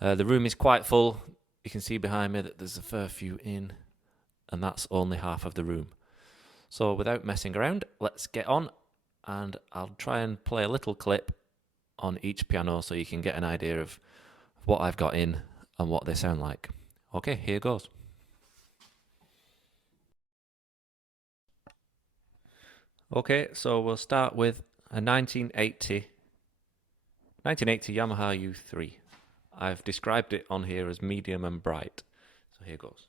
The room is quite full. You can see behind me that there's a fair few in, and that's only half of the room. So without messing around, let's get on, and I'll try and play a little clip on each piano so you can get an idea of what I've got in and what they sound like. Okay, here goes. Okay, so we'll start with a 1980 Yamaha U3. I've described it on here as medium and bright. So here goes.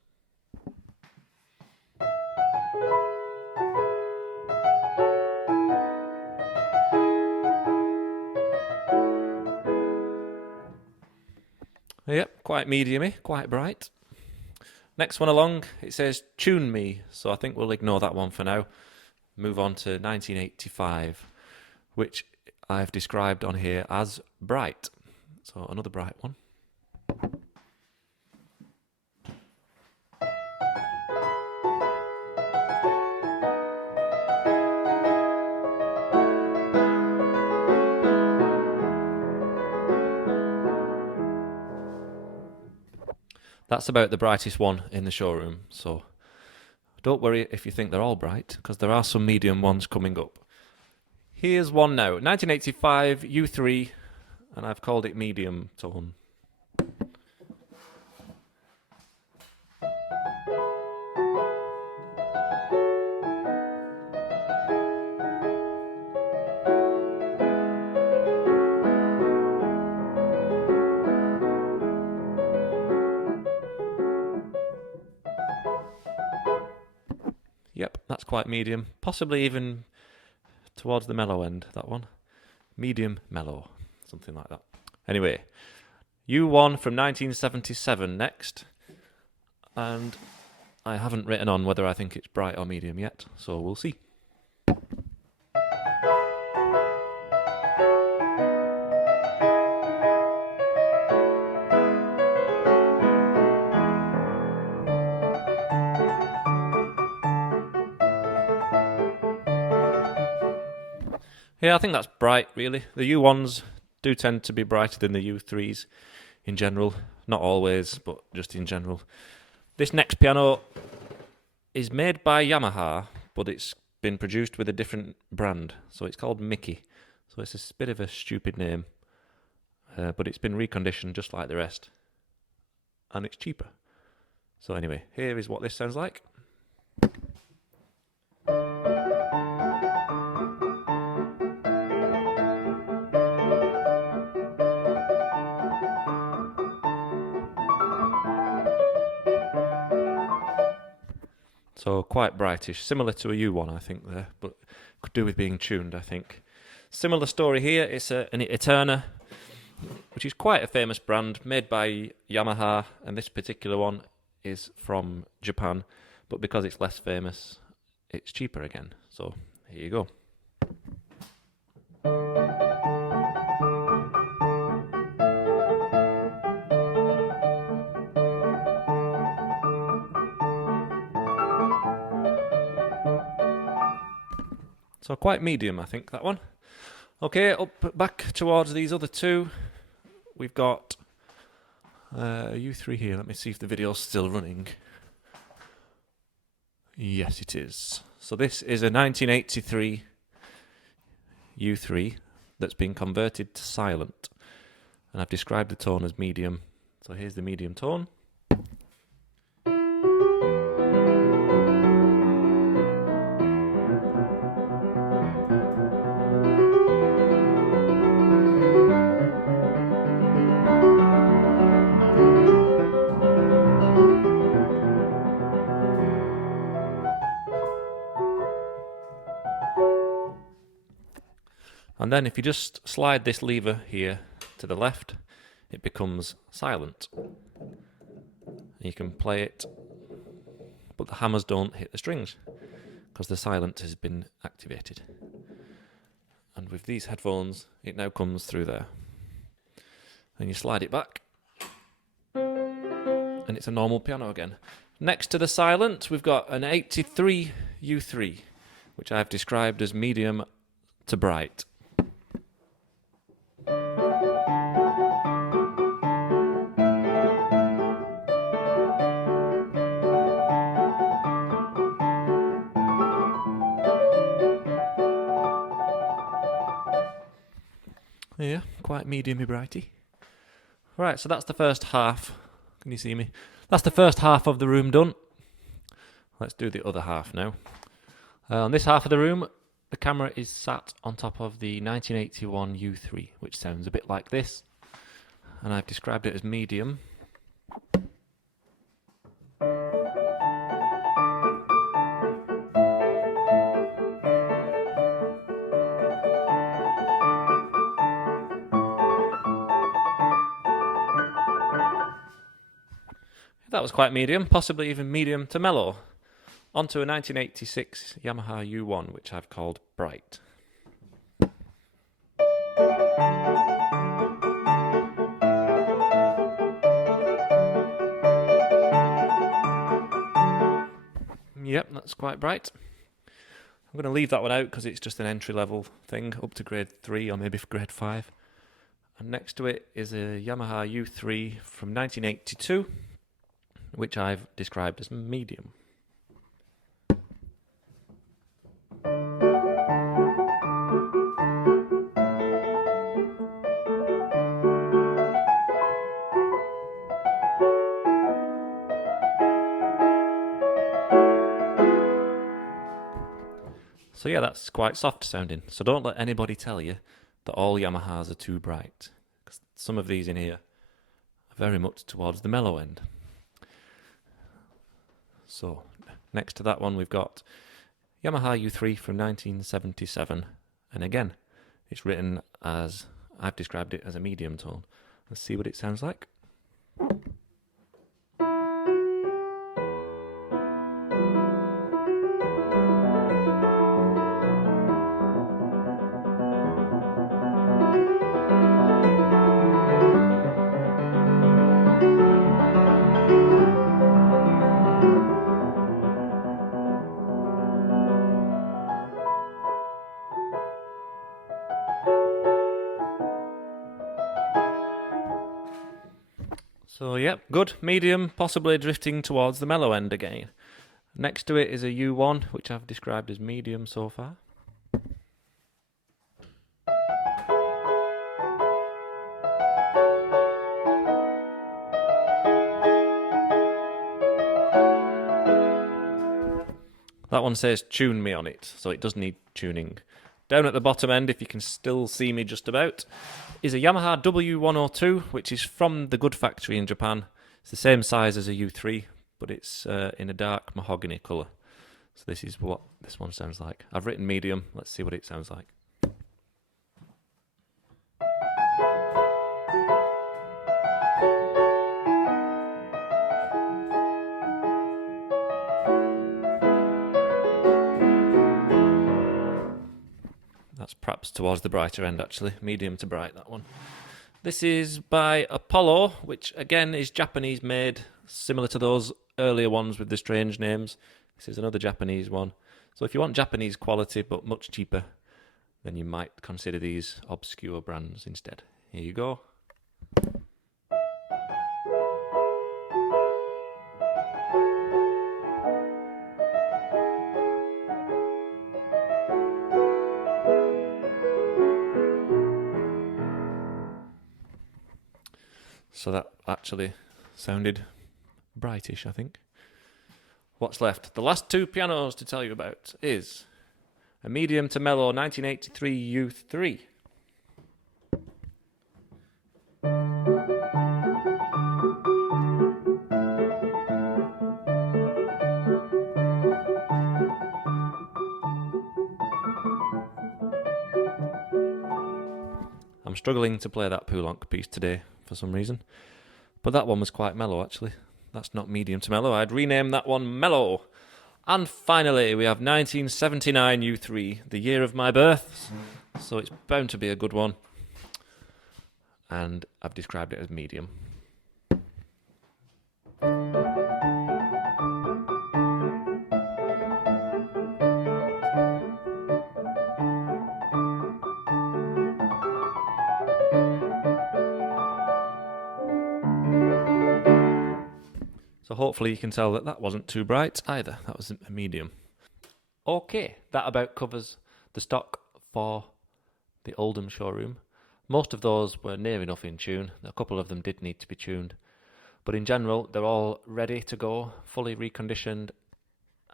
Yep, quite medium-y, quite bright. Next one along, it says Tune Me, so I think we'll ignore that one for now. Move on to 1985, which I've described on here as bright. So another bright one. That's about the brightest one in the showroom, so don't worry if you think they're all bright, because there are some medium ones coming up. Here's one now, 1985 U3, and I've called it medium tone. Yep, that's quite medium, possibly even towards the mellow end, that one. Medium mellow, something like that. Anyway, U1 from 1977 next, and I haven't written on whether I think it's bright or medium yet, so we'll see. Yeah, I think that's bright, really. The U1s do tend to be brighter than the U3s in general. Not always, but just in general. This next piano is made by Yamaha, but it's been produced with a different brand. So it's called Mickey. So it's a bit of a stupid name, but it's been reconditioned just like the rest. And it's cheaper. So anyway, here is what this sounds like. So quite brightish, similar to a U1, I think, there, but could do with being tuned, I think. Similar story here, it's an Eterna, which is quite a famous brand, made by Yamaha, and this particular one is from Japan, but because it's less famous, it's cheaper again. So here you go. So quite medium, I think, that one. Okay, back towards these other two. We've got a U3 here. Let me see if the video's still running. Yes, it is. So this is a 1983 U3 that's been converted to silent. And I've described the tone as medium. So here's the medium tone. And then if you just slide this lever here to the left, it becomes silent. You can play it, but the hammers don't hit the strings because the silent has been activated. And with these headphones, it now comes through there. And you slide it back, and it's a normal piano again. Next to the silent, we've got an 83 U3, which I've described as medium to bright. Yeah, quite medium-y brighty. Right, so that's the first half. Can you see me? That's the first half of the room done. Let's do the other half now. On this half of the room, the camera is sat on top of the 1981 U3, which sounds a bit like this. And I've described it as medium. That was quite medium, possibly even medium to mellow. Onto a 1986 Yamaha U1, which I've called Bright. Yep, that's quite bright. I'm going to leave that one out because it's just an entry-level thing, up to grade 3 or maybe grade 5. And next to it is a Yamaha U3 from 1982, which I've described as medium. So yeah, that's quite soft sounding. So don't let anybody tell you that all Yamahas are too bright, because some of these in here are very much towards the mellow end. So next to that one we've got Yamaha U3 from 1977, and again it's written as, I've described it as a medium tone. Let's see what it sounds like. So yep, good, medium, possibly drifting towards the mellow end again. Next to it is a U1, which I've described as medium so far. That one says tune me on it, so it does need tuning. Down at the bottom end, if you can still see me just about, is a Yamaha W102, which is from the Good Factory in Japan. It's the same size as a U3, but it's in a dark mahogany colour. So this is what this one sounds like. I've written medium, let's see what it sounds like. That's perhaps towards the brighter end actually, medium to bright, that one. This is by Apollo, which again is Japanese made, similar to those earlier ones with the strange names. This is another Japanese one. So if you want Japanese quality but much cheaper, then you might consider these obscure brands instead. Here you go. So that actually sounded brightish, I think. What's left? The last two pianos to tell you about is a medium to mellow 1983 U3. I'm struggling to play that Poulenc piece today for some reason, but that one was quite mellow actually. That's not medium to mellow. I'd rename that one mellow. And finally, we have 1979 U3, the year of my birth, so it's bound to be a good one. And I've described it as medium. So hopefully you can tell that that wasn't too bright either. That was a medium. Okay, that about covers the stock for the Oldham showroom. Most of those were near enough in tune. A couple of them did need to be tuned. But in general, they're all ready to go, fully reconditioned,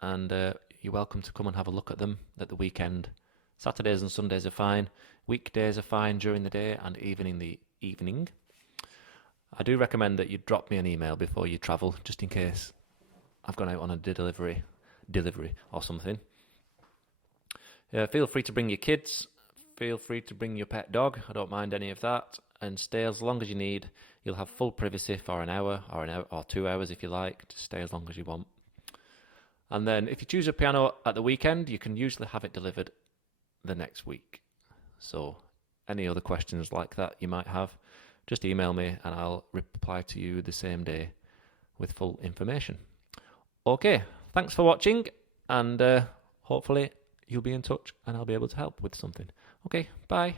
and you're welcome to come and have a look at them at the weekend. Saturdays and Sundays are fine. Weekdays are fine during the day and even in the evening. I do recommend that you drop me an email before you travel, just in case I've gone out on a delivery or something. Feel free to bring your kids. Feel free to bring your pet dog. I don't mind any of that. And stay as long as you need. You'll have full privacy for an hour or 2 hours if you like. Just stay as long as you want. And then if you choose a piano at the weekend, you can usually have it delivered the next week. So any other questions like that you might have, just email me and I'll reply to you the same day with full information. Okay, thanks for watching, and hopefully you'll be in touch and I'll be able to help with something. Okay, bye.